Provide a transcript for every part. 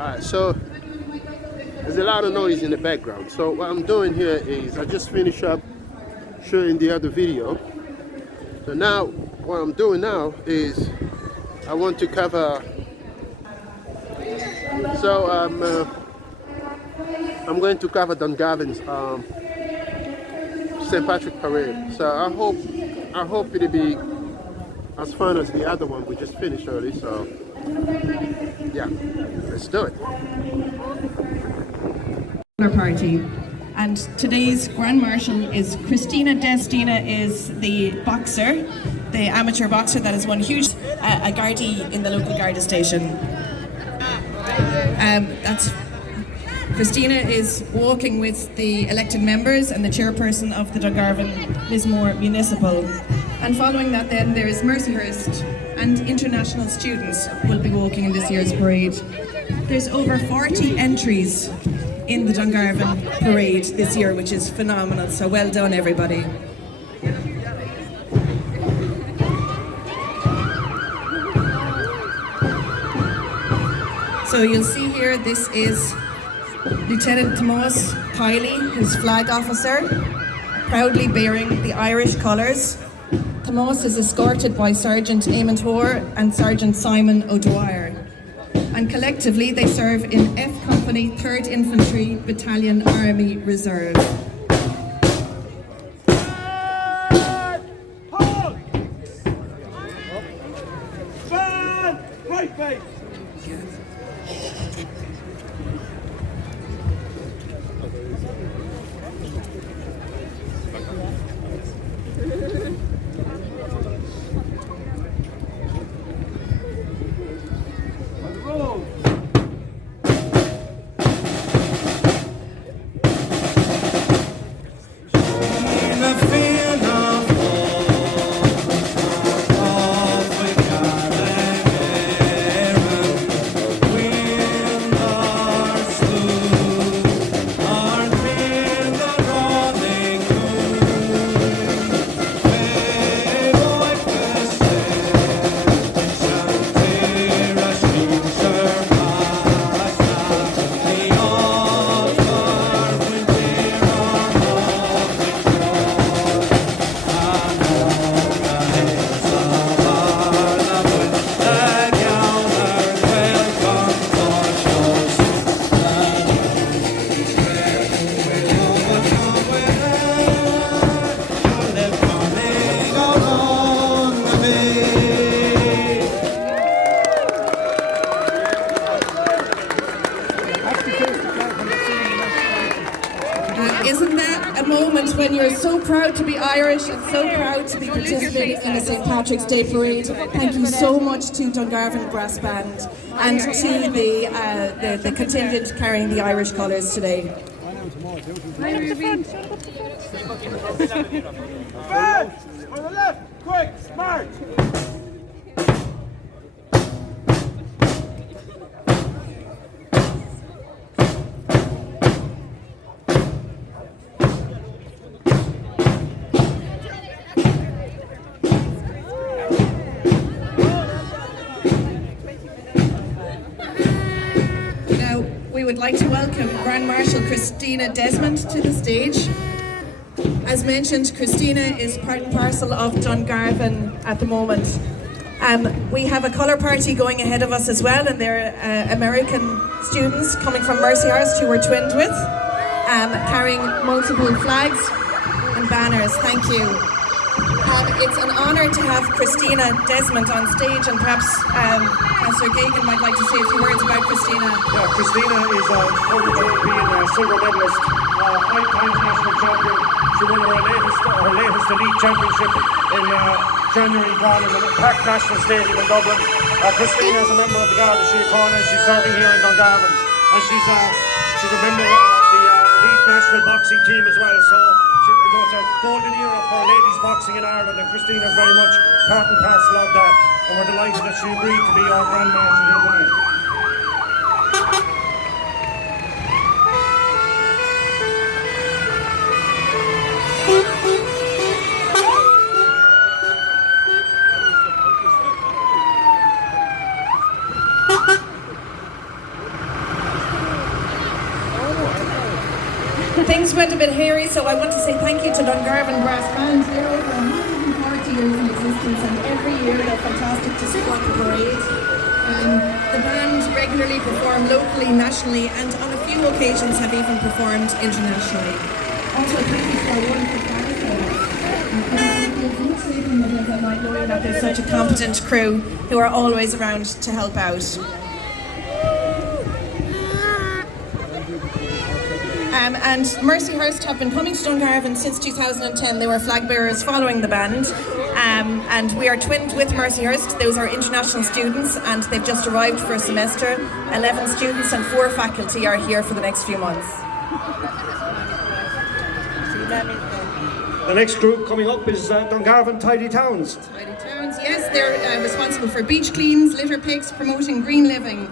Alright, so there's a lot of noise in the background. So what I'm doing here is I just finished up showing the other video. So now what I'm doing now is I want to cover. So I'm going to cover Dungarvan's St. Patrick Parade. So I hope it'll be as fun as the other one we just finished early. So yeah, let's do it. Party. And today's Grand Marshal is Christina. Christina is the boxer, the amateur boxer that has won huge, a Gardaí in the local Garda station. That's Christina is walking with the elected members and the chairperson of the Dungarvan Lismore Municipal. And following that then there is Mercyhurst and international students will be walking in this year's parade. There's over 40 entries in the Dungarvan parade this year, which is phenomenal, so well done everybody. So you'll see here, this is Lieutenant Tomas Kiley, who's flag officer, proudly bearing the Irish colours. Tomas is escorted by Sergeant Eamon Hoare and Sergeant Simon O'Dwyer. And collectively they serve in F Company 3rd Infantry Battalion Army Reserve. Isn't that a moment when you're so proud to be Irish and so proud to be participating in the St. Patrick's Day Parade? Thank you so much to Dungarvan Brass Band and to the contingent carrying the Irish colours today. On the left, quick, smart! We would like to welcome Grand Marshal Christina Desmond to the stage. As mentioned, Christina is part and parcel of Dungarvan at the moment. We have a colour party going ahead of us as well, and they're American students coming from Mercyhurst who we're twinned with, carrying multiple flags and banners. Thank you. It's an honour to have Christina Desmond on stage, and perhaps Councillor Gagan might like to say a few words about Christina. Yeah, Christina is a former European silver medalist, 5-time national champion. She won her latest elite championship in January gone in the Park National Stadium in Dublin. Christina is a member of the Garda Síochána. She's serving here in Dungarvan, and she's a member of the elite national boxing team as well. So it's a golden era for ladies boxing in Ireland, and Christina is very much part and parcel of that, and we're delighted that she agreed to be our Grand Marshal here tonight. Things went a bit hairy, so I want to say thank you to Dungarvan Brass Band. They're over 140 years in existence, and every year they're fantastic to support the parade. The band regularly perform locally, nationally, and on a few occasions have even performed internationally. Also, thank you to our wonderful choir, that there's such a competent crew who are always around to help out. And Mercyhurst have been coming to Dungarvan since 2010. They were flag bearers following the band. And we are twinned with Mercyhurst. Those are international students, and they've just arrived for a semester. 11 students and 4 faculty are here for the next few months. The next group coming up is Dungarvan Tidy Towns. Tidy Towns, yes, they're responsible for beach cleans, litter picks, promoting green living.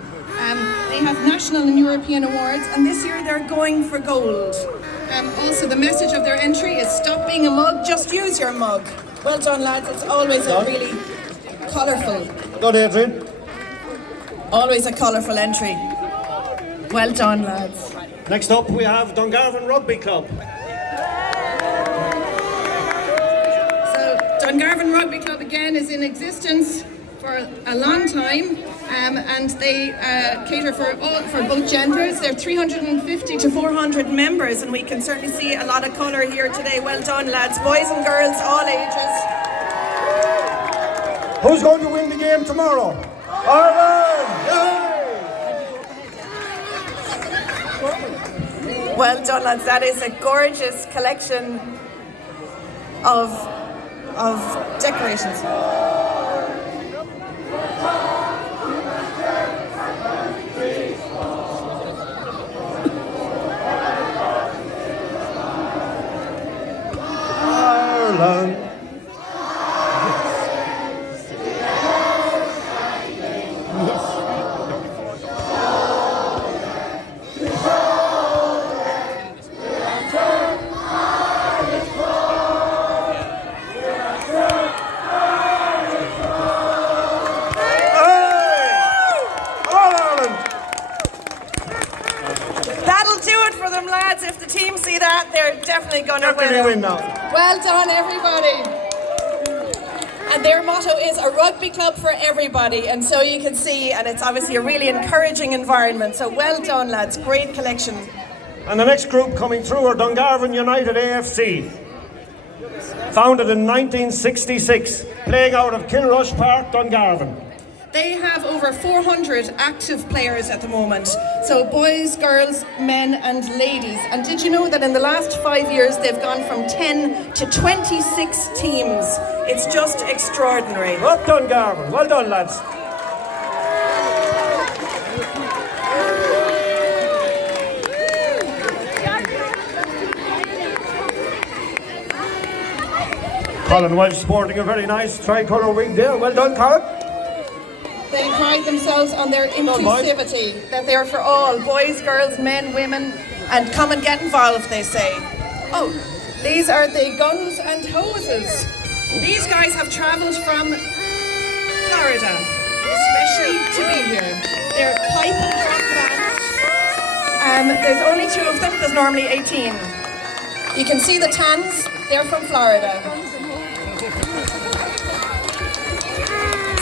They have national and European awards, and this year they're going for gold. Also, the message of their entry is stop being a mug, just use your mug. Well done, lads. It's always a really colourful. Good, Adrian. Always a colourful entry. Well done, lads. Next up we have Dungarvan Rugby Club. So Dungarvan Rugby Club again is in existence for a long time, and they cater for both genders. They're 350 to 400 members, and we can certainly see a lot of colour here today. Well done, lads, boys and girls, all ages. Who's going to win the game tomorrow? Ireland! Well done, lads. That is a gorgeous collection of decorations. Ireland. If the team see that, they're definitely going to win now. Well done, everybody. And their motto is a rugby club for everybody, and so you can see, and it's obviously a really encouraging environment. So well done, lads. Great collection. And the next group coming through are Dungarvan United AFC. Founded in 1966, playing out of Kilrush Park, Dungarvan. They have over 400 active players at the moment. So boys, girls, men and ladies. And did you know that in the last 5 years they've gone from 10 to 26 teams? It's just extraordinary. Well done, Dungarvan. Well done, lads. Colin Welsh sporting a very nice tricolour wig there. Well done, Colin. They pride themselves on their inclusivity, that they're for all, boys, girls, men, women, and come and get involved, they say. Oh, these are the Guns and Hoses. These guys have travelled from Florida, especially to be here. They're pipe and rock bands. There's only 2 of them, there's normally 18. You can see the tans, they're from Florida.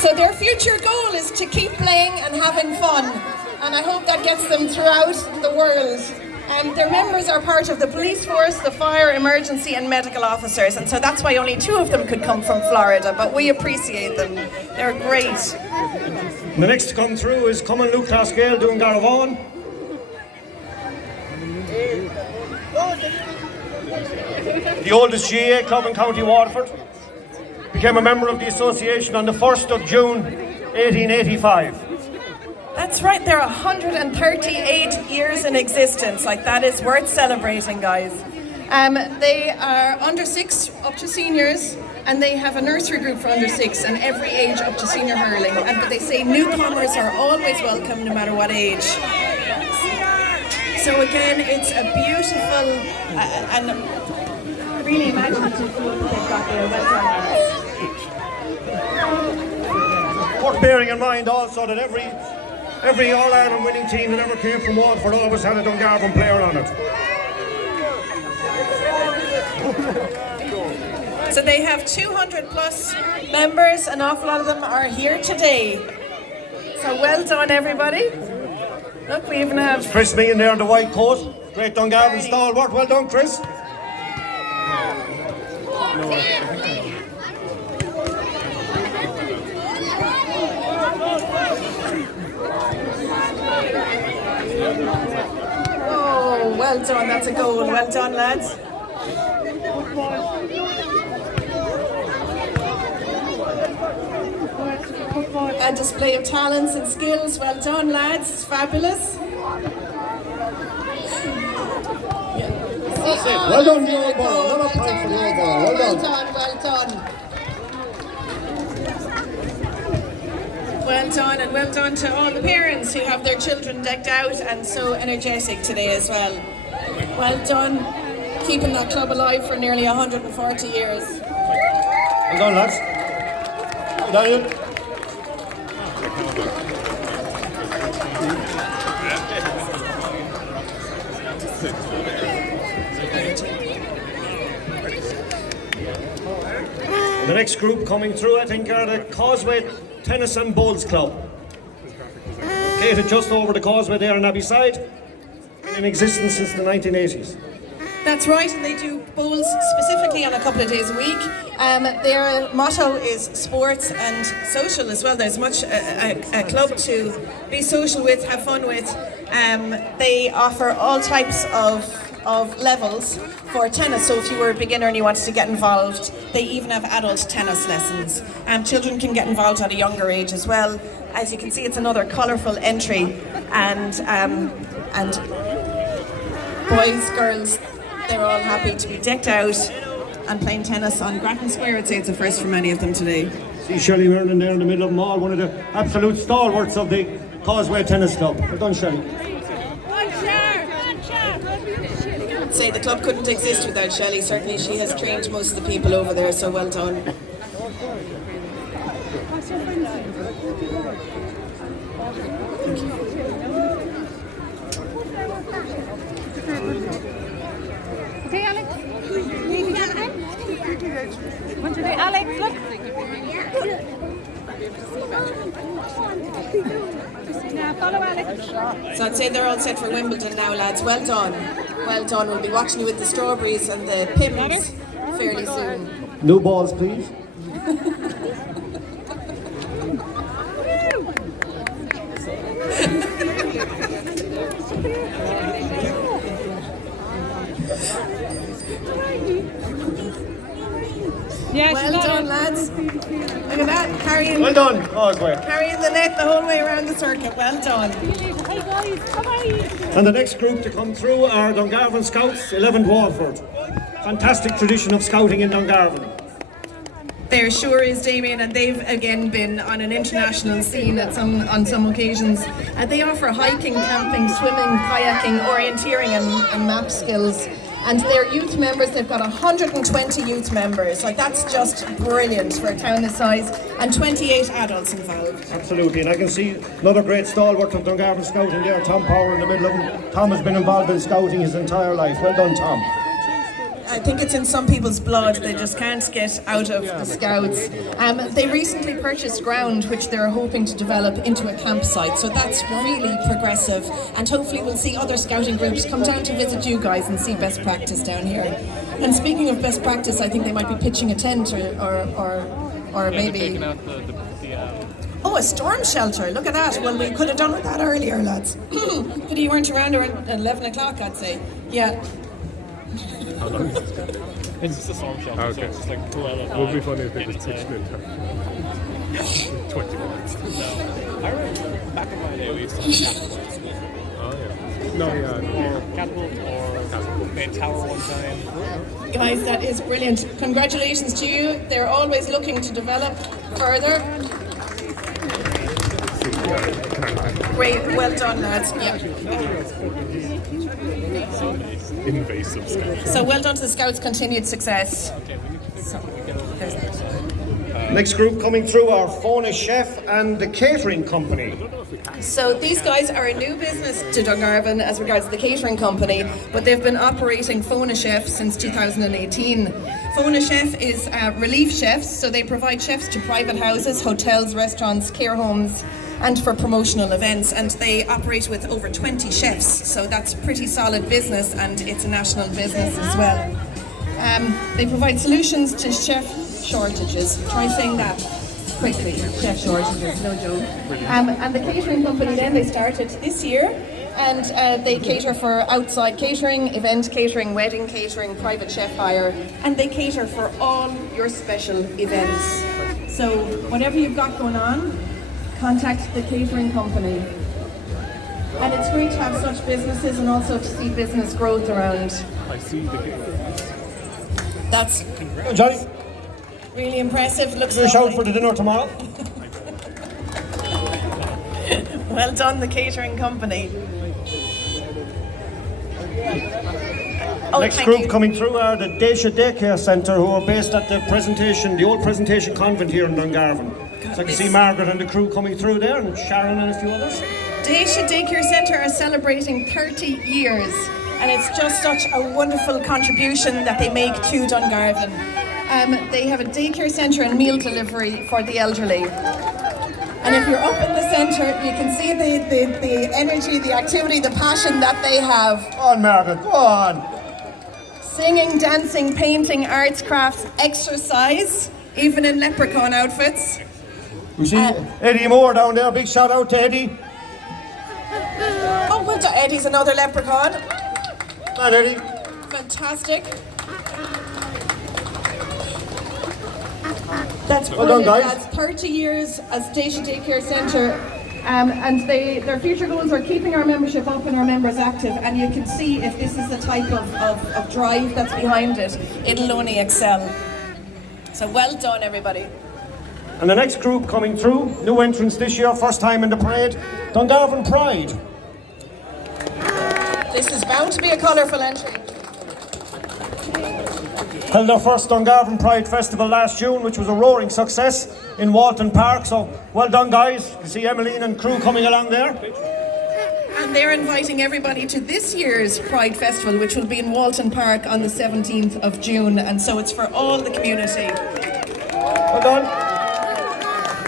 So their future goal is to keep playing and having fun, and I hope that gets them throughout the world. Their members are part of the police force, the fire, emergency and medical officers, and so that's why only 2 of them could come from Florida, but we appreciate them. They're great. The next to come through is Common Luke Classgale Dungarvan. The oldest GA club in County Waterford. Became a member of the association on the 1st of June 1885. That's right, they're 138 years in existence. Like, that is worth celebrating, guys. They are under 6 up to seniors, and they have a nursery group for under 6 and every age up to senior hurling. And they say newcomers are always welcome no matter what age. So again, it's a beautiful and really imaginative group they've got there. Well done. Worth bearing in mind also that every All-Ireland winning team that ever came from Waterford always had a Dungarvan player on it. So they have 200 plus members. An awful lot of them are here today. So well done, everybody. Look, we even have Chris Meehan there in the white coat. Great Dungarvan stalwart. Well done, Chris. Oh, well done. That's a goal. Well done, lads. A display of talents and skills. Well done, lads. It's fabulous. Well done, the old ball. Another point for the old ball. Well done. Well done. Well done, and well done to all the parents who have their children decked out and so energetic today as well. Well done, keeping that club alive for nearly 140 years. Well done, lads. Well done, Ian. The next group coming through, I think, are the Causeway Tennis and Bowls Club. Located just over the causeway there on Abbey Side, in existence since the 1980s. That's right, and they do bowls specifically on a couple of days a week. Their motto is sports and social as well. There's much a club to be social with, have fun with. They offer all types of levels for tennis. So if you were a beginner and you wanted to get involved, they even have adult tennis lessons. Children can get involved at a younger age as well. As you can see, it's another colourful entry, and boys, girls, they're all happy to be decked out and playing tennis on Grattan Square. I'd say it's a first for many of them today. See Shelley Merlin there in the middle of them all, one of the absolute stalwarts of the Causeway Tennis Club. Well done, Shelley. I'd say the club couldn't exist without Shelley. Certainly she has trained most of the people over there, so well done. Okay, Alex. Want to do Alex? Look. Now follow Alex. So I'd say they're all set for Wimbledon now, lads. Well done. Well done. We'll be watching you with the strawberries and the pims fairly soon. No balls, please. Yeah, Well done, lads. Look at that. Carrying, Well done, Causeway. carrying the net the whole way around the circuit. Well done. Hey guys, bye-bye. And the next group to come through are Dungarvan Scouts, 11th Waterford. Fantastic tradition of scouting in Dungarvan. There sure is, Damien, and they've again been on an international scene on some occasions. They offer hiking, camping, swimming, kayaking, orienteering and map skills. And their youth members, they've got 120 youth members. Like, that's just brilliant for a town this size, and 28 adults involved. Absolutely, and I can see another great stalwart of Dungarvan Scouting there, Tom Power in the middle of him. Tom has been involved in scouting his entire life. Well done, Tom. I think it's in some people's blood. They just can't get out of the Scouts. They recently purchased ground which they're hoping to develop into a campsite, so that's really progressive, and hopefully we'll see other scouting groups come down to visit you guys and see best practice down here. And speaking of best practice, I think they might be pitching a tent or maybe... Oh, a storm shelter, look at that. Well, we could have done with that earlier, lads. Pity you weren't around 11 o'clock, I'd say. Yeah. How long? It's just a storm shelter, so it's just like 12 o'clock. It would be funny if they just pitched it. 20 minutes. No. I remember back in my day we used to have catapults. Oh, yeah. No, yeah. Or catapult or main tower one time. Guys, that is brilliant. Congratulations to you. They're always looking to develop further. Great, well done, lads. Yeah. Invasive stuff. So well done to the Scouts' continued success. So, Next group coming through are Fona Chef and the Catering Company. So these guys are a new business to Dungarvan as regards the catering company, but they've been operating Fona Chef since 2018. Fona Chef is relief chefs, so they provide chefs to private houses, hotels, restaurants, care homes, and for promotional events, and they operate with over 20 chefs, so that's pretty solid business, and it's a national business as well. They provide solutions to chef shortages. Try saying that quickly. Chef shortages, no joke. And the catering company then, they started this year, and they cater for outside catering, event catering, wedding catering, private chef hire, and they cater for all your special events. So whatever you've got going on, contact the catering company. And it's great to have such businesses and also to see business growth around. I see the That's Johnny, really impressive. Looks you're shout lovely. for the dinner tomorrow. Well done, the catering company. Oh, Next thank group you. coming through are the Daisha Daycare Centre, who are based at the old Presentation Convent here in Dungarvan. So I can see Margaret and the crew coming through there, and Sharon and a few others. Daisha Daycare Centre are celebrating 30 years, and it's just such a wonderful contribution that they make to Dungarvan. They have a daycare centre and meal delivery for the elderly. And if you're up in the centre, you can see the energy, the activity, the passion that they have. Go on, Margaret, go on. Singing, dancing, painting, arts, crafts, exercise, even in leprechaun outfits. We see Eddie Moore down there. Big shout out to Eddie. Oh, well done, Eddie's another leprechaun. Come on, Eddie. Fantastic. That's Well done, brilliant. guys. That's 30 years as Daisha Daycare Centre. And their future goals are keeping our membership up and our members active. And you can see if this is the type of drive that's behind it, it'll only excel. So well done, everybody. And the next group coming through, new entrants this year, first time in the parade, Dungarvan Pride. This is bound to be a colourful entry. Held their first Dungarvan Pride Festival last June, which was a roaring success in Walton Park. So well done, guys. You see Emmeline and crew coming along there. And they're inviting everybody to this year's Pride Festival, which will be in Walton Park on the 17th of June. And so it's for all the community. Well done.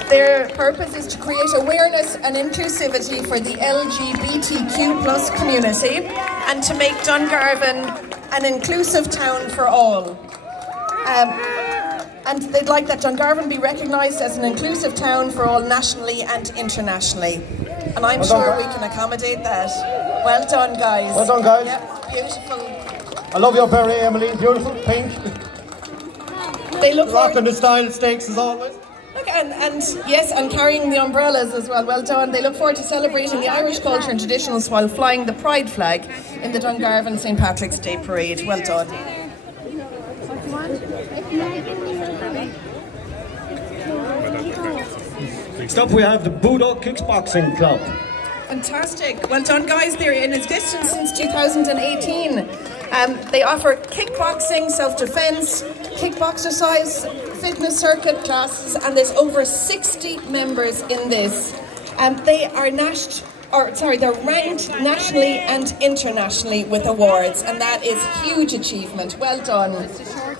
Their purpose is to create awareness and inclusivity for the LGBTQ plus community and to make Dungarvan an inclusive town for all. And they'd like that Dungarvan be recognised as an inclusive town for all nationally and internationally. And I'm sure we can accommodate that. Well done, guys. Well done, guys. Yep, beautiful. I love your beret, Emmeline. Beautiful, pink. They look Rocking forward. the style stakes as always. Look, and yes, and carrying the umbrellas as well. Well done. They look forward to celebrating the Irish culture and traditions while flying the Pride flag in the Dungarvan St. Patrick's Day Parade. Well done. Next up we have the Budo Kickboxing Club. Fantastic. Well done, guys. They're in existence since 2018. They offer kickboxing, self-defense, kickboxercise, fitness circuit classes, and there's over 60 members in this. They are they're ranked nationally and internationally with awards, and that is huge achievement. Well done.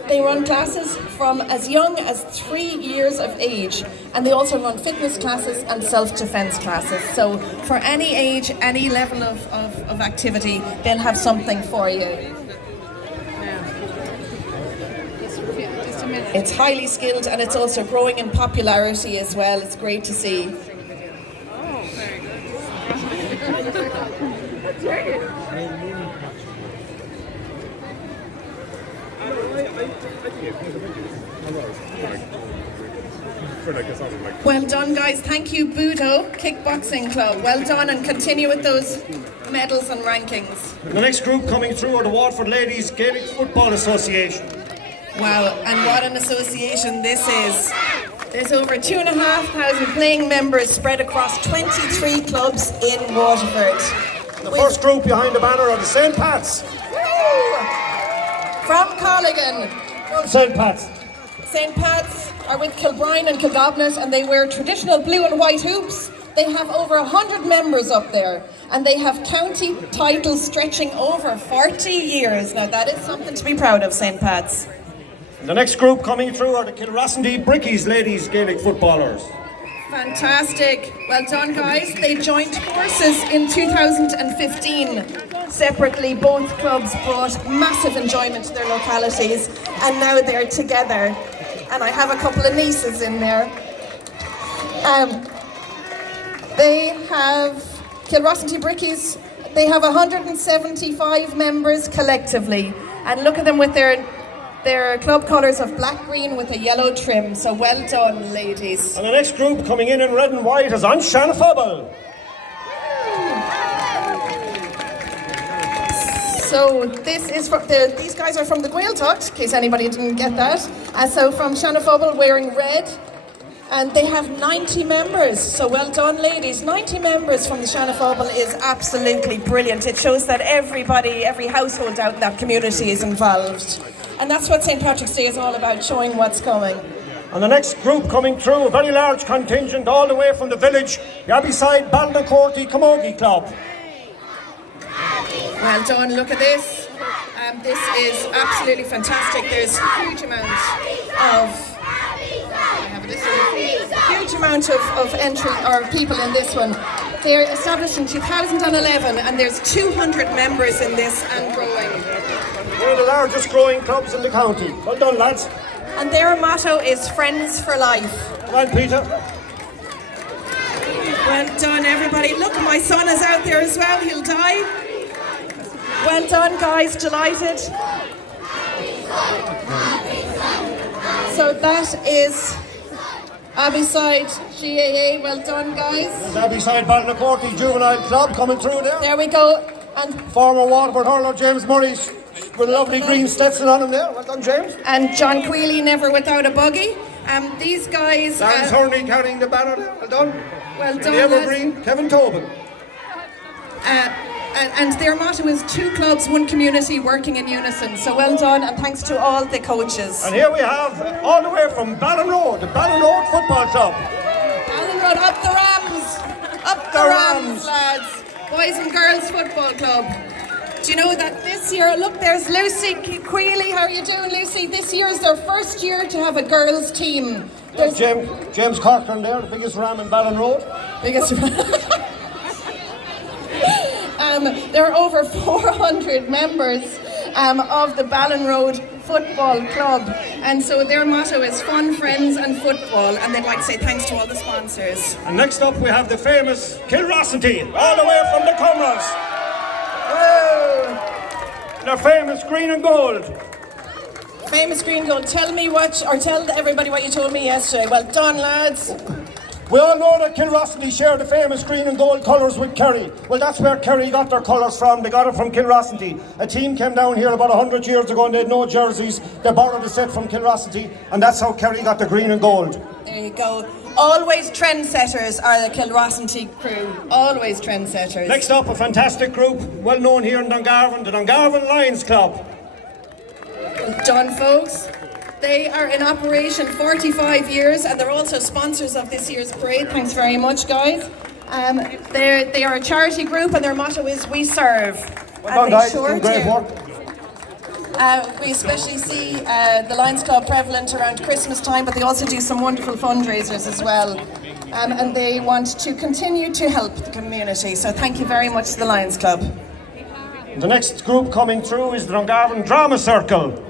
They run classes from as young as 3 years of age, and they also run fitness classes and self-defense classes. So for any age, any level of activity, they'll have something for you. It's highly skilled and it's also growing in popularity as well. It's great to see. Well done, guys. Thank you, Budo Kickboxing Club. Well done, and continue with those medals and rankings. The next group coming through are the Waterford Ladies Gaelic Football Association. Wow, and what an association this is. There's over 2,500 playing members spread across 23 clubs in Waterford. The first group behind the banner are the St. Pat's. From Colligan. St. Pat's. St. Pat's are with Kilbrine and Kilgobnet, and they wear traditional blue and white hoops. They have over 100 members up there, and they have county titles stretching over 40 years. Now that is something to be proud of, St. Pat's. The next group coming through are the Kilrassenty Brickies ladies Gaelic footballers. Fantastic. Well done, guys. They joined forces in 2015. Separately, both clubs brought massive enjoyment to their localities, and now they're together. And I have a couple of nieces in there. They have, Kilrassenty Brickies, they have 175 members collectively. And look at them with their club colours of black green with a yellow trim. So well done, ladies. And the next group coming in red and white is Anshanafobble. So this is from these guys are from the Gaeltacht, in case anybody didn't get that. So from Shanafobble, wearing red. And they have 90 members, so well done, ladies. 90 members from the Shanafobble is absolutely brilliant. It shows that everybody, every household out in that community is involved. And that's what St. Patrick's Day is all about, showing what's coming. And the next group coming through, a very large contingent all the way from the village, the Abbyside Balnacourty Camogie Club. Well done, look at this. This is absolutely fantastic. There's a huge amount of entry or people in this one. They're established in 2011 and there's 200 members in this and growing. One of the largest growing clubs in the county. Well done, lads. And their motto is Friends for Life. Come on, Peter. Well done, everybody. Look, my son is out there as well. He'll die. Well done, guys. Delighted. So that is Abbyside GAA. Well done, guys. There's Abbyside Balnacourty Juvenile Club coming through there. There we go. And former Waterford hurler James Murray with a lovely green Stetson on him there. Well done, James. And John Queely, never without a buggy. These guys... Darren Horney carrying the banner there. Well done. Well done. And the evergreen, Kevin Tobin. And their motto is 2 clubs, 1 community, working in unison. So well done, and thanks to all the coaches. And here we have, all the way from Ballinroad, the Ballinroad Football Club. Ballinroad, up the Rams! Up the Rams, lads! Boys and Girls Football Club. Do you know that this year, look, there's Lucy Queely. How are you doing, Lucy? This year is their first year to have a girls' team. There's James Corcoran there, the biggest ram in Ballinroad. Biggest ram. There are over 400 members of the Ballinroad Football Club, and so their motto is fun, friends and football, and they'd like to say thanks to all the sponsors. And next up we have the famous Kilrassenty, all the way from the Cumras. Whoa! Their famous green and gold. Famous green and gold. Tell everybody what you told me yesterday. Well done, lads. We all know that Kilrassenty share the famous green and gold colours with Kerry. Well, that's where Kerry got their colours from. They got it from Kilrassenty. A team came down here about 100 years ago and they had no jerseys. They borrowed a set from Kilrassenty, and that's how Kerry got the green and gold. There you go. Always trendsetters are the Kilrassenty crew. Always trendsetters. Next up, a fantastic group, well known here in Dungarvan, the Dungarvan Lions Club. Well done, folks. They are in operation 45 years and they're also sponsors of this year's parade. Thanks very much, guys. They are a charity group and their motto is We Serve. Well done, guys. Great work. We especially see the Lions Club prevalent around Christmas time, but they also do some wonderful fundraisers as well. And they want to continue to help the community. So thank you very much to the Lions Club. The next group coming through is the Dungarvan Drama Circle.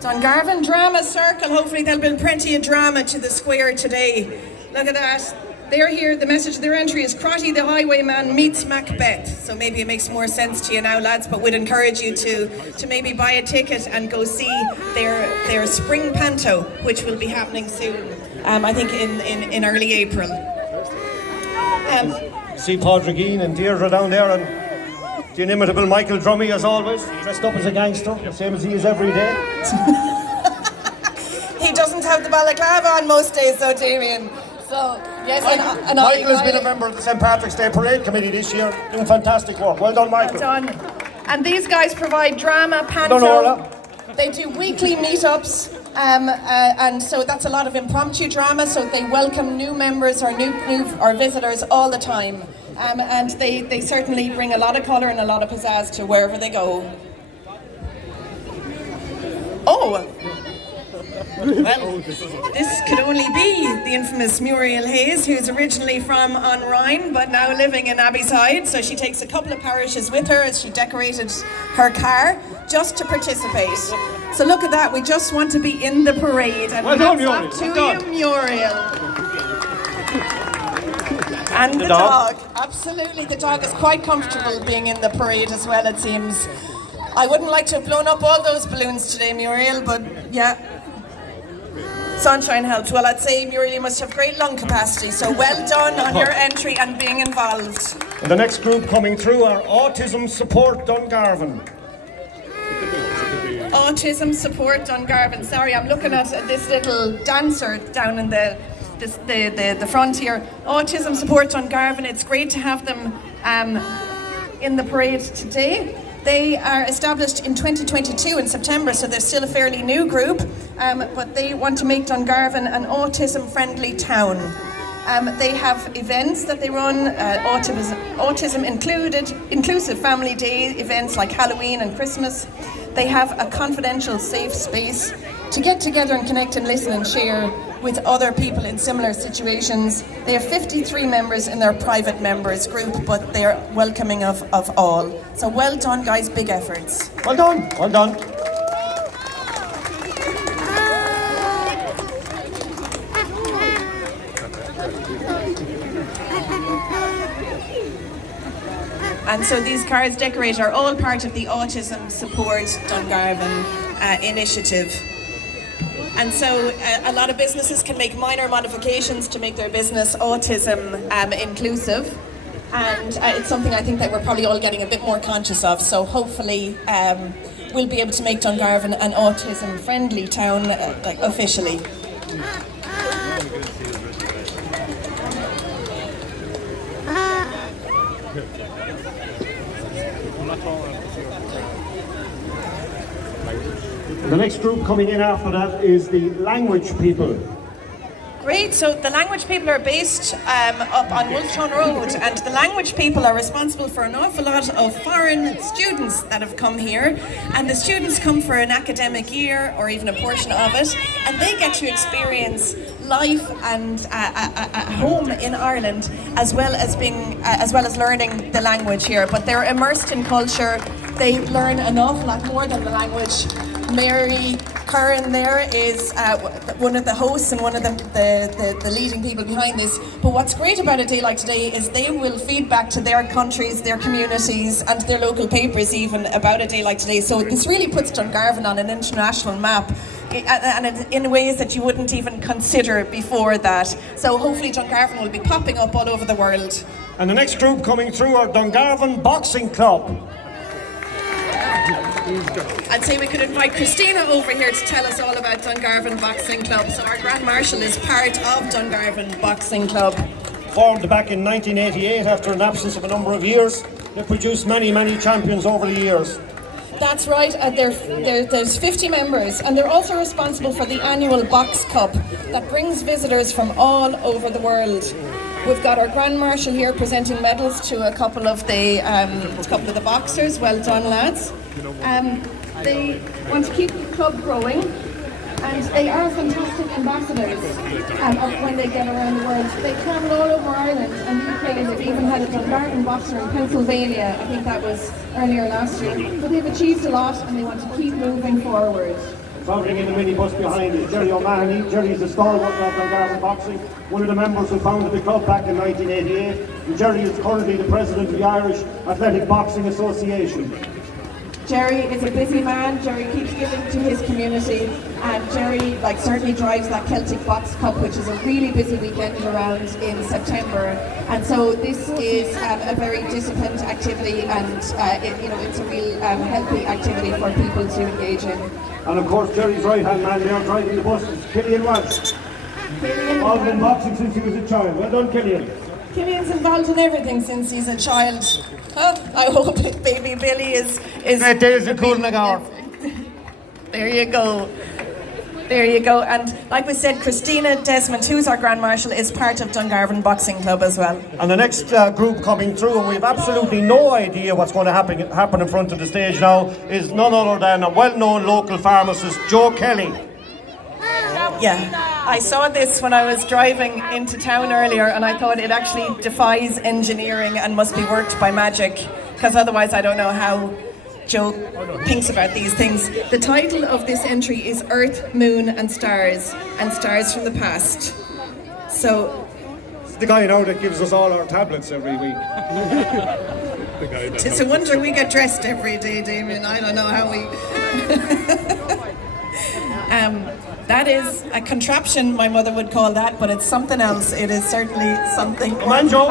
Dungarvan Drama Circle. Hopefully there'll be plenty of drama to the square today. Look at that. They're here. The message of their entry is Crotty the Highwayman meets Macbeth. So maybe it makes more sense to you now, lads, but we'd encourage you to maybe buy a ticket and go see their spring panto, which will be happening soon. I think in early April. See Padraig Keane and Deirdre down there, and the inimitable Michael Drummy, as always, dressed up as a gangster, the same as he is every day. He doesn't have the balaclava on most days, though, Damien. So, yes, and Michael has been a member of the St. Patrick's Day Parade Committee this year, doing fantastic work. Well done, Michael. Well done. And these guys provide drama, panto. They do weekly meetups. And so that's a lot of impromptu drama. So they welcome new members or new or visitors all the time, and they certainly bring a lot of colour and a lot of pizzazz to wherever they go. Oh. Well, this could only be the infamous Muriel Hayes, who's originally from On Rhine but now living in Abbeyside. So she takes a couple of parishes with her as she decorated her car just to participate. So look at that, we just want to be in the parade. And Well done, hats Muriel. off to you, Muriel. And the dog. Absolutely, the dog is quite comfortable being in the parade as well, it seems. I wouldn't like to have blown up all those balloons today, Muriel, but yeah. Sunshine helped. Well, I'd say, Muriel, you must have great lung capacity, so well done on your entry and being involved. And the next group coming through are Autism Support Dungarvan. Autism Support Dungarvan. Sorry, I'm looking at this little dancer down in the front here. Autism Support Dungarvan. It's great to have them in the parade today. They are established in 2022 in September, so they're still a fairly new group, but they want to make Dungarvan an autism-friendly town. They have events that they run, autism inclusive family day events like Halloween and Christmas. They have a confidential, safe space to get together and connect and listen and share with other people in similar situations. They have 53 members in their private members group, but they're welcoming of all. So well done, guys, big efforts. Well done, well done. And so these cards decorated are all part of the Autism Support Dungarvan initiative. And so a lot of businesses can make minor modifications to make their business autism inclusive. And it's something I think that we're probably all getting a bit more conscious of. So hopefully we'll be able to make Dungarvan an autism-friendly town officially. The next group coming in after that is the Language People. Great, so the Language People are based up on Wolftown Road, and the Language People are responsible for an awful lot of foreign students that have come here, and the students come for an academic year or even a portion of it, and they get to experience life and a home in Ireland, as well as learning the language here. But they're immersed in culture. They learn an awful lot more than the language. Mary Curran there is one of the hosts and one of the leading people behind this. But what's great about a day like today is they will feed back to their countries, their communities and their local papers even about a day like today. So this really puts Dungarvan on an international map, and in ways that you wouldn't even consider before that. So hopefully Dungarvan will be popping up all over the world. And the next group coming through are Dungarvan Boxing Club. I'd say we could invite Christina over here to tell us all about Dungarvan Boxing Club. So our Grand Marshal is part of Dungarvan Boxing Club. Formed back in 1988 after an absence of a number of years. They produced many, many champions over the years. That's right, there's 50 members, and they're also responsible for the annual Box Cup that brings visitors from all over the world. We've got our Grand Marshal here presenting medals to a couple of the boxers. Well done, lads. They want to keep the club growing, and they are fantastic ambassadors when they get around the world. They travel all over Ireland and the UK, and they've even had a Dungarvan boxer in Pennsylvania. I think that was earlier last year. But they've achieved a lot, and they want to keep moving forward. Travelling in the minibus behind is Jerry O'Mahony. Jerry is the stalwart of Dungarvan Boxing, one of the members who founded the club back in 1988. And Jerry is currently the president of the Irish Athletic Boxing Association. Jerry is a busy man. Jerry keeps giving to his community, and Jerry certainly drives that Celtic Box Cup, which is a really busy weekend around in September. And so this is a very disciplined activity, and it's a real healthy activity for people to engage in. And of course, Jerry's right-hand man there driving the bus is Killian Walsh. Involved in boxing since he was a child. Well done, Killian. Killian's involved in everything since he's a child. I hope baby Billy is Great days of cool. There you go. There you go. And like we said, Christina Desmond, who's our Grand Marshal, is part of Dungarvan Boxing Club as well. And the next group coming through, and we have absolutely no idea what's going to happen in front of the stage now, is none other than a well-known local pharmacist, Joe Kelly. Yeah, I saw this when I was driving into town earlier, and I thought it actually defies engineering and must be worked by magic, because otherwise I don't know how Joe thinks about these things. The title of this entry is Earth, Moon and Stars from the past. So It's the guy now that gives us all our tablets every week. it's a wonder we get dressed every day, Damien. I don't know how we... that is a contraption, my mother would call that, but it's something else. It is certainly something. Come on, Joe.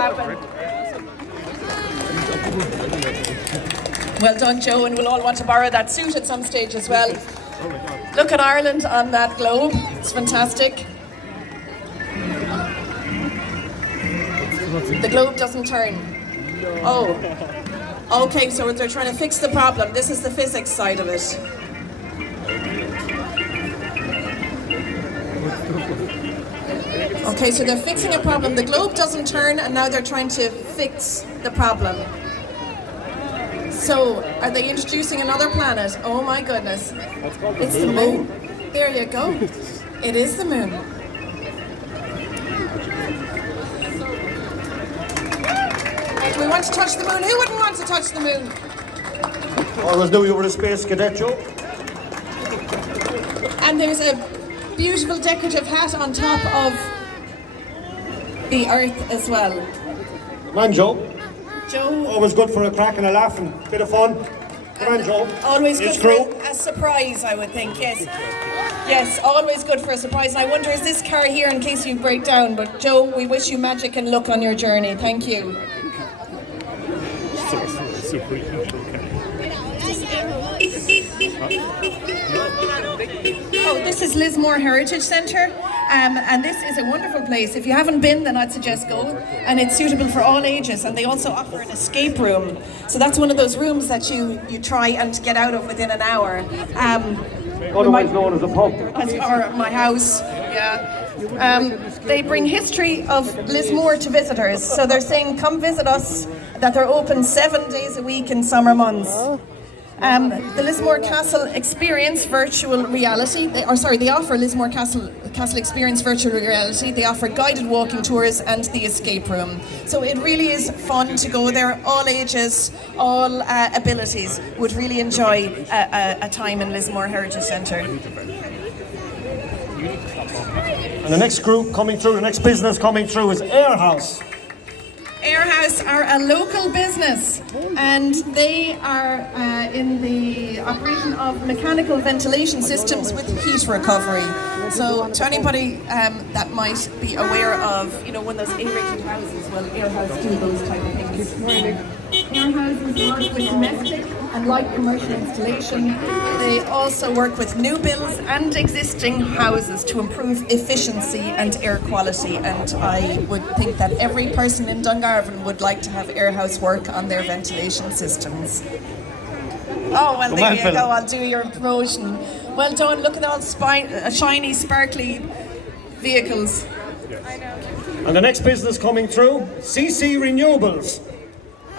Well done, Joe, and we'll all want to borrow that suit at some stage as well. Look at Ireland on that globe. It's fantastic. The globe doesn't turn. Oh. Okay, so they're trying to fix the problem. This is the physics side of it. Okay, so they're fixing a problem. The globe doesn't turn, and now they're trying to fix the problem. So, are they introducing another planet? Oh my goodness. It's the moon. There you go. It is the moon. Do we want to touch the moon? Who wouldn't want to touch the moon? Always knew you were a space cadet, Joe. And there's a beautiful decorative hat on top of the Earth as well. Come on, Joe. Joe, Always good for a crack and a laugh and a bit of fun. Come on, Joe. always His good crew. for a surprise, I would think, yes. Yes, always good for a surprise. And I wonder, is this car here in case you break down? But Joe, we wish you magic and luck on your journey. Thank you. Oh, this is Lismore Heritage Centre, and this is a wonderful place. If you haven't been, then I'd suggest go. And it's suitable for all ages, and they also offer an escape room. So that's one of those rooms that you try and get out of within an hour. Otherwise known as a pub. Or my house, yeah. They bring history of Lismore to visitors. So they're saying, come visit us, that they're open 7 days a week in summer months. The Lismore Castle Experience Virtual Reality, they offer Lismore Castle Experience Virtual Reality. They offer guided walking tours and the escape room. So it really is fun to go there. All ages, all abilities would really enjoy a time in Lismore Heritage Centre. And the next group coming through, the next business coming through is Air House. Air House are a local business, and they are in the operation of mechanical ventilation systems with heat recovery. So to anybody that might be aware of, one of those A-rated houses, well, Air House do those type of things. Air houses work with domestic and light commercial installation. They also work with new builds and existing houses to improve efficiency and air quality. And I would think that every person in Dungarvan would like to have Air House work on their ventilation systems. Oh, well, there you go. I'll do your promotion. Well done. Look at all shiny, sparkly vehicles. And the next business coming through, CC Renewables.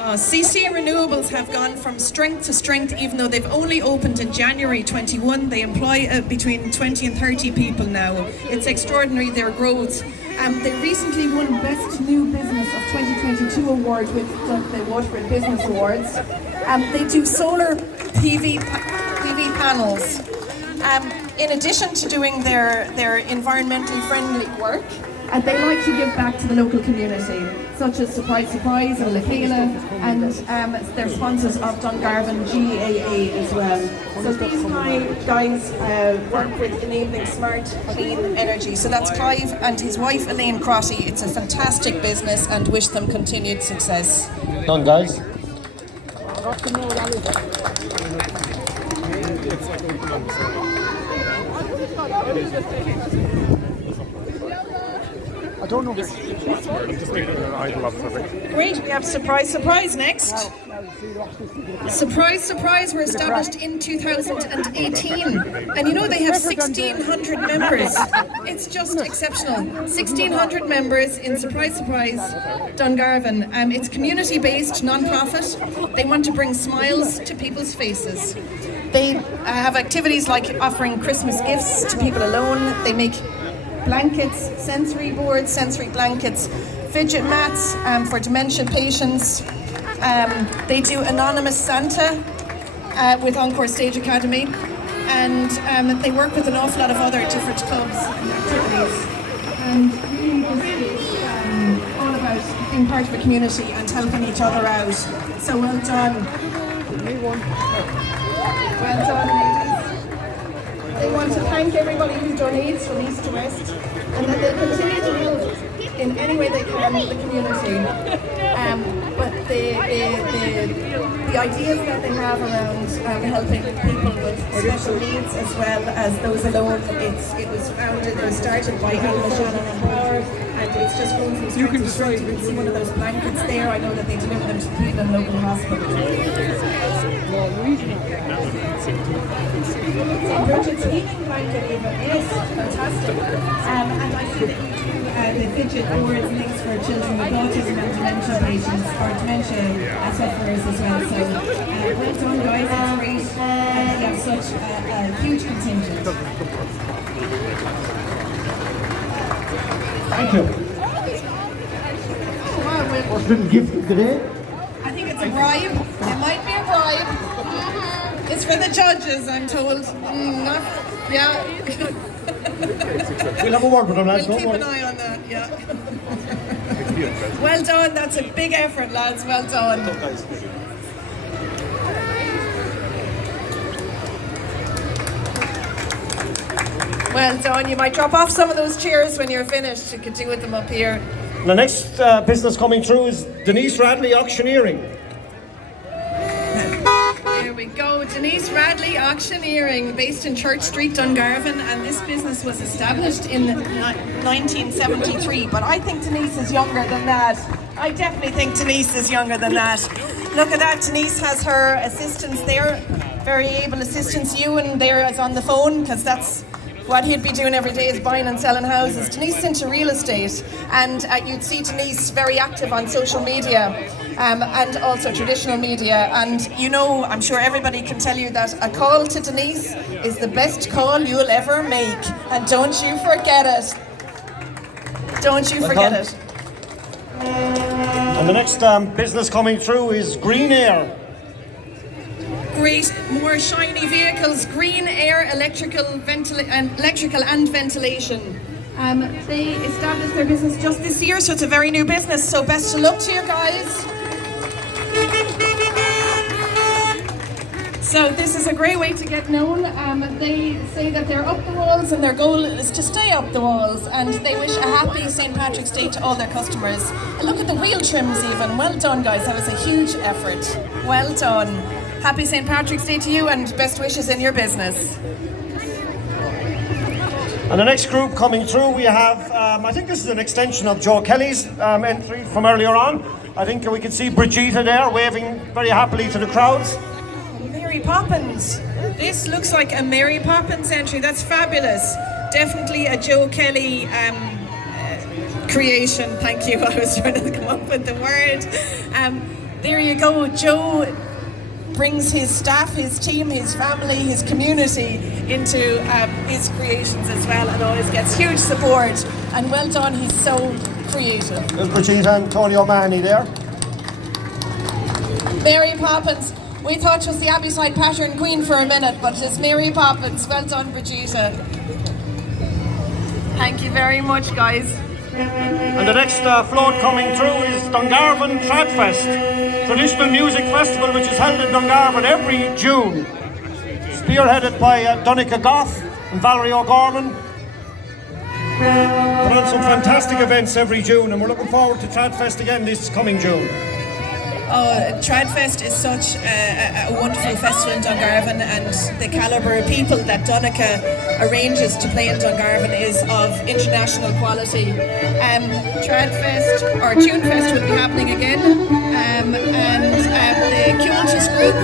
CC Renewables have gone from strength to strength, even though they've only opened in January 21. They employ between 20 and 30 people now. It's extraordinary, their growth. They recently won Best New Business of 2022 award with the Waterford Business Awards. They do solar PV panels. In addition to doing their environmentally friendly work, they like to give back to the local community, such as Surprise Surprise and Lakela, and they're sponsors of Dungarvan GAA as well. So these guys work with enabling smart, clean energy. So that's Clive and his wife Elaine Crotty. It's a fantastic business, and wish them continued success. Done, guys. I don't know. I'm just thinking of an idol of it. Great, we have surprise next. Surprise, we're established in 2018. And you know they have 1,600 members. It's just exceptional. 1,600 members in Surprise, Dungarvan. It's community-based, non-profit. They want to bring smiles to people's faces. They have activities like offering Christmas gifts to people alone. They make blankets, sensory boards, sensory blankets, fidget mats for dementia patients. They do Anonymous Santa with Encore Stage Academy, and they work with an awful lot of other different clubs and activities. And really this is all about being part of a community and helping each other out. So well done. Well done, ladies. They want to thank everybody who donates from east to west, and that they continue to help in any way they can the community. But the ideas that they have around helping people with special needs as well as those alone, it was founded or started by Alma Shannon and Power, and it's just grown from strength to strength. You can see one of those blankets there. I know that they deliver them to people in local hospitals. Bridget's healing blanket even, yes, fantastic. And I see that you do the fidget boards and things for children with autism and dementia patients, or dementia sufferers as well. So well done guys, it's great. And you have such a huge contingent. Thank you. What's been gifted today? I think it's a bribe. It might be a bribe. It's for the judges, I'm told. Yeah. We'll have a word with them, lads. We'll keep an eye on that, yeah. Well done, that's a big effort, lads. Well done. Well done. You might drop off some of those chairs when you're finished. You could do with them up here. The next business coming through is Denise Radley Auctioneering. There we go, Denise Radley Auctioneering, based in Church Street, Dungarvan, and this business was established in 1973, but I think Denise is younger than that. I definitely think Denise is younger than that. Look at that, Denise has her assistants there, very able assistants. Ewan there is on the phone, because that's what he'd be doing every day, is buying and selling houses. Denise is into real estate, and you'd see Denise very active on social media. And also traditional media, and you know, I'm sure everybody can tell you that a call to Denise is the best call you'll ever make, and don't you forget it. Don't you forget it. And the next business coming through is Green Air. Great, more shiny vehicles, Green Air, electrical and ventilation. They established their business just this year, so it's a very new business, so best of luck to you guys. So this is a great way to get known. They say that they're up the walls and their goal is to stay up the walls, and they wish a happy St. Patrick's Day to all their customers. And look at the wheel trims even. Well done guys, that was a huge effort. Well done. Happy St. Patrick's Day to you and best wishes in your business. And the next group coming through, we have, I think this is an extension of Joe Kelly's entry from earlier on. I think we can see Brigitte there waving very happily to the crowds. Mary Poppins. This looks like a Mary Poppins entry. That's fabulous. Definitely a Joe Kelly creation. Thank you. I was trying to come up with the word. There you go. Joe brings his staff, his team, his family, his community into his creations as well, and always gets huge support. And well done, he's so creative. There's Brigitte and Tony O'Mahony there. Mary Poppins. We thought she was the Abbeyside Pattern Queen for a minute, but it's Mary Poppins. Well done, Brigitte. Thank you very much, guys. And the next float coming through is Dungarvan Tradfest, traditional music festival which is held in Dungarvan every June. Spearheaded by Donica Goff and Valerie O'Gorman. Put on some fantastic events every June, and we're looking forward to Tradfest again this coming June. Tradfest is such a wonderful festival in Dungarvan, and the calibre of people that Donica arranges to play in Dungarvan is of international quality. Tradfest or Tunefest will be happening again, and the Cultus group.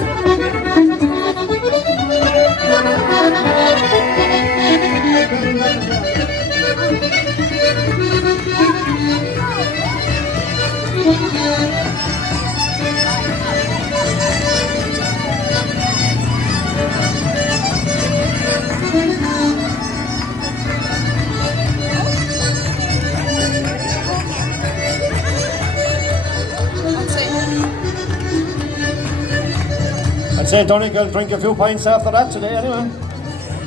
I'd say Donegal will drink a few pints after that today anyway.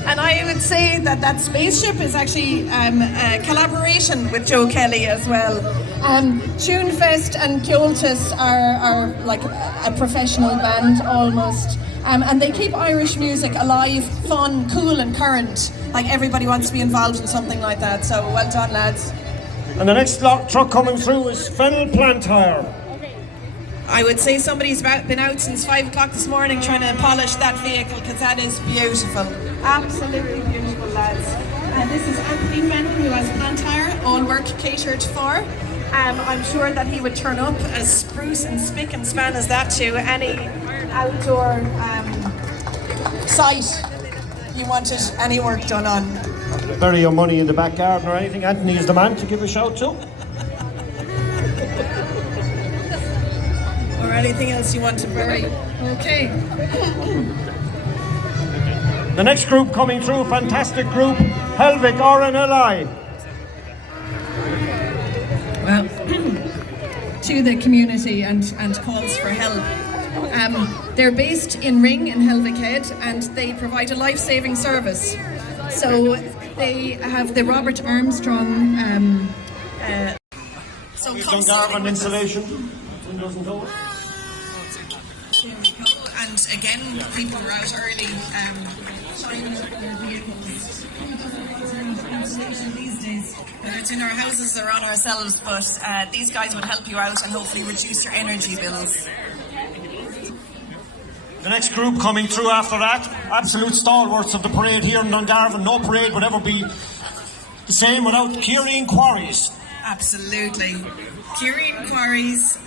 And I would say that spaceship is actually a collaboration with Joe Kelly as well. Tunefest and Cultus are like a professional band almost. And they keep Irish music alive, fun, cool and current. Like everybody wants to be involved in something like that. So well done, lads. And the next truck coming through is Fennel Plant Hire. I would say somebody's been out since 5 o'clock this morning trying to polish that vehicle, because that is beautiful. Absolutely beautiful, lads. And this is Anthony Fennel, who has Plant Hire, all work catered for. I'm sure that he would turn up as spruce and spick and span as that to any outdoor site you wanted any work done on. Bury your money in the back garden or anything, Anthony is the man to give a shout to. Or anything else you want to bury. Okay. The next group coming through, fantastic group, Helvig RNLI. Well, to the community and calls for help. They're based in Ring in Helvig Head, and they provide a life-saving service. So they have the Robert Armstrong Dungarvan installation. Windows and doors. There we go. And again, people are out early, shining up their vehicles. Installation these days, whether it's in our houses or on ourselves, but these guys would help you out and hopefully reduce your energy bills. The next group coming through after that, absolute stalwarts of the parade here in Dungarvan. No parade would ever be the same without Kieran Quarries. Absolutely. Kieran Quarries,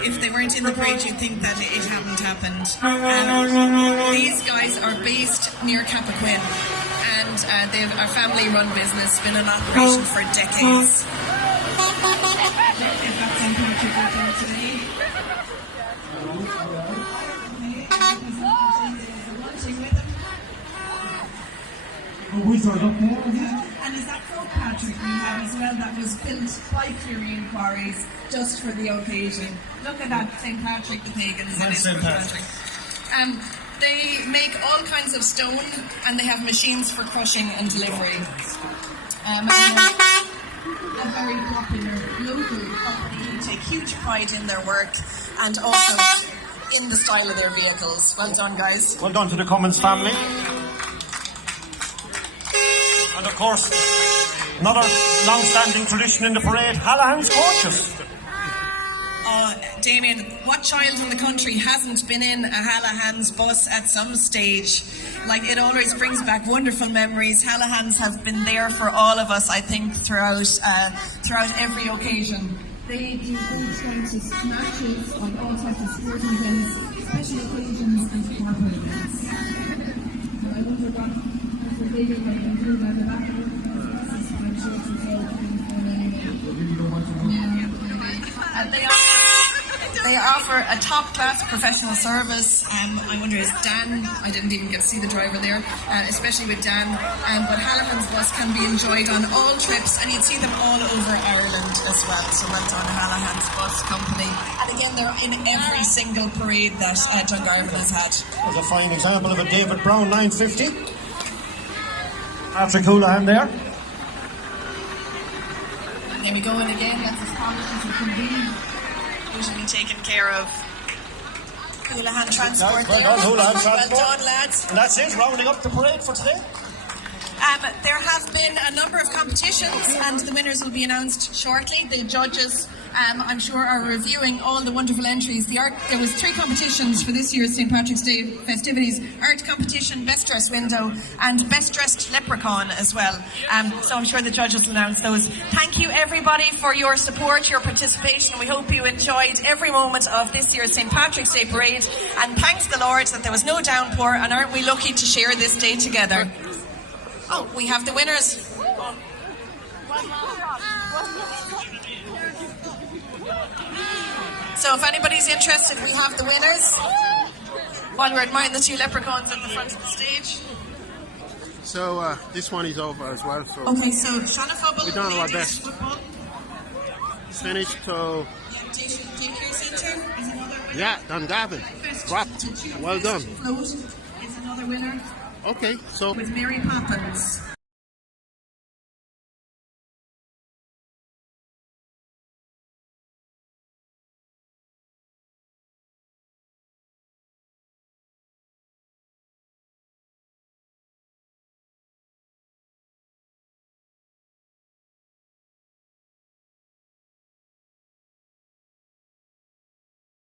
if they weren't in the parade, you'd think that it hadn't happened. These guys are based near Cappoquin, and they've a family-run business, been in operation for decades. And is that Crow Patrick we have as well, that was built by Kieran Quarries just for the occasion. Look at that, St. Patrick the Pagans. It is St. Patrick. They make all kinds of stone, and they have machines for crushing and delivery. And a very popular local company who take huge pride in their work and also in the style of their vehicles. Well done, guys. Well done to the Cummins family. And of course, another long-standing tradition in the parade, Hallahan's coaches. Oh, Damien, what child in the country hasn't been in a Hallahan's bus at some stage? Like, it always brings back wonderful memories. Hallahan's have been there for all of us, I think, throughout every occasion. They do all kinds of matches on all types of sporting events, special occasions and corporate events. So I wonder what the baby can do about the back. They offer a top-class professional service. I wonder, is Dan, I didn't even get to see the driver there, especially with Dan, but Hallahan's bus can be enjoyed on all trips, and you'd see them all over Ireland as well. So well done, Hallahan's Bus Company. And again, they're in every single parade that Dungarvan has had. There's a fine example of a David Brown 950. Patrick Houlihan there. And there we go, and again, that's as polished as it can be. Usually taken care of. Houlihan Transport. Well done, Houlihan Well Transport. done, lads. And that's it, rounding up the parade for today. There have been a number of competitions and the winners will be announced shortly. The judges, I'm sure, are reviewing all the wonderful entries. There was 3 competitions for this year's St. Patrick's Day festivities: art competition, best dressed window and best dressed leprechaun as well. So I'm sure the judges will announce those. Thank you everybody for your support, your participation. We hope you enjoyed every moment of this year's St. Patrick's Day parade, and thanks the Lord that there was no downpour, and aren't we lucky to share this day together. Oh, we have the winners. So if anybody's interested, we have the winners while we're admiring the 2 leprechauns at the front of the stage. So this one is over as well. So okay, so Shanna Fubble, we've done our ladies best. Football. Finished. So Lactation Daycare Centre is another winner. yeah, Dungarvan. Well done. Float is another winner. Okay, so With Mary Poppins.